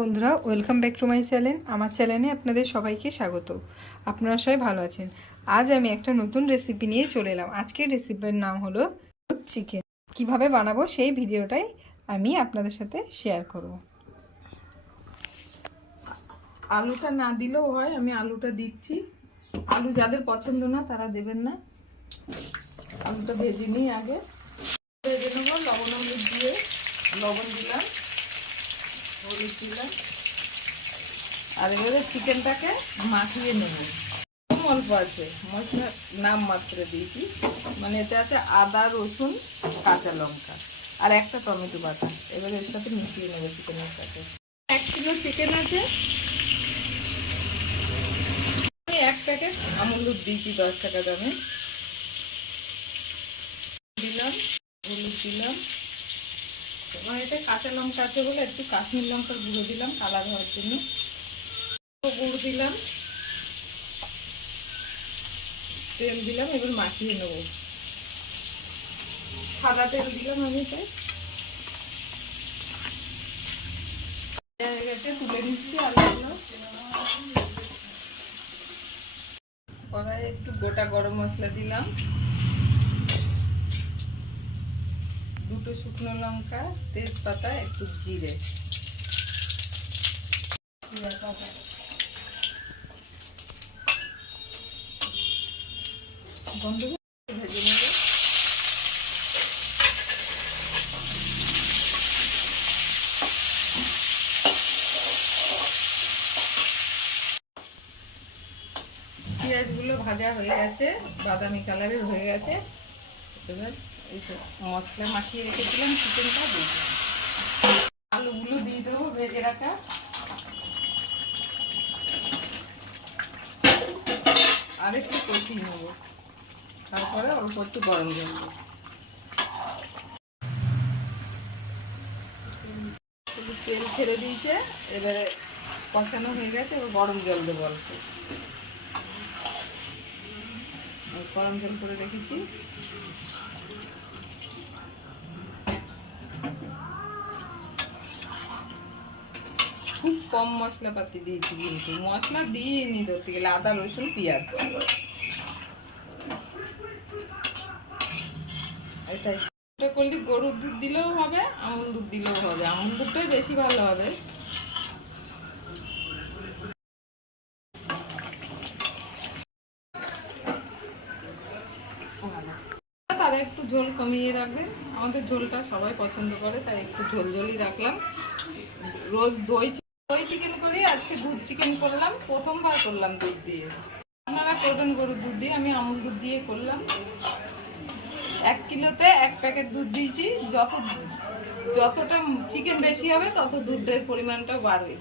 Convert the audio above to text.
বন্ধুরা, welcome back to my channel. আমার চ্যানেলে আপনাদের সবাইকে স্বাগত। আপনারা সবাই ভালো আছেন। আজ আমি একটা নতুন রেসিপি নিয়ে চলে এলাম। আজকের রেসিপির নাম হলো চিকেন। কিভাবে বানাবো সেই ভিডিওটাই আমি আপনাদের সাথে শেয়ার করব। আলুটা না দিলেও হয়, আমি আলুটা দিচ্ছি। আলু যাদের পছন্দ না তারা দেবেন না। আলুটা ভেজে নিই, আগে ভেজে নেবো। লবণ হলুদ দিয়ে, লবণ দিলাম, হলুদ দিলাম, আর এবারে চিকেনটাকে মাখিয়ে নেব। খুব অল্প আছে মশলা, নাম মাত্র দিয়েছি। মানে এতে আছে আদা, রসুন, কাঁচা লঙ্কা আর একটা টমেটো বাটা। এবারে এর সাথে মিশিয়ে নেবো চিকেনের সাথে। 1 কিলো চিকেন আছে, 1 প্যাকেট আমুল দুধ দিয়েছি 10 টাকা দামে। দিলাম, হলুদ দিলাম, এবার এতে কাঁচা লঙ্কা আছে বলে একটু কাশ্মীর লঙ্কার গুঁড়ো দিলাম কালার হওয়ার জন্য। গুঁড়ো দিলাম, তেল দিলাম, এবার মাখিয়ে নেব। সাদা তেল দিলাম আমি, তাই হয়ে গেছে, তুলে নিচ্ছি আলুগুলো। কড়াইয়ে একটু গোটা গরম মশলা দিলাম, 2 শুকনো লঙ্কা, তেজপাতা, একটু জিরে, ভেজে নেব। পেঁয়াজগুলো ভাজা হয়ে গেছে, বাদামি কালারের হয়ে গেছে। এবার এই মশলা মাখিয়ে রেখেছিলাম চিকেনটা দিয়ে দেবো। আলুগুলো দিয়ে দেবো ভেজে রাখা। আর একটু কষিয়ে নেবো, তারপরে অল্প একটু গরম জল দেবো। তেল ছেড়ে দিয়েছে, এবারে কষানো হয়ে গেছে, এবার গরম জল দেবো অল্প। গরম জল করে রেখেছি। খুব কম মশলাপাতি দিয়েছি, কিন্তু মশলা দিইনি ধরতে গেলে, আদা, রসুন, পেঁয়াজ। এটাই করলে গরুর দুধ দিলেও হবে, আমুল দুধ দিলেও হবে। আমুল দুধটাই বেশি ভালো হবে। তারা একটু ঝোল কমিয়ে রাখবেন, আমাদের ঝোলটা সবাই পছন্দ করে, তাই একটু ঝোল ঝোলই রাখলাম। রোজ দই চিকেন করি, আজকে দুধ চিকেন করলাম, প্রথমবার করলাম দুধ দিয়ে। আপনারা করবেন গরুর দুধ দিয়ে, আমি আমুল দুধ দিয়ে করলাম। 1 কিলোতে 1 প্যাকেট দুধ দিয়েছি। যতটা চিকেন বেশি হবে তত দুধের পরিমাণটাও বাড়িয়ে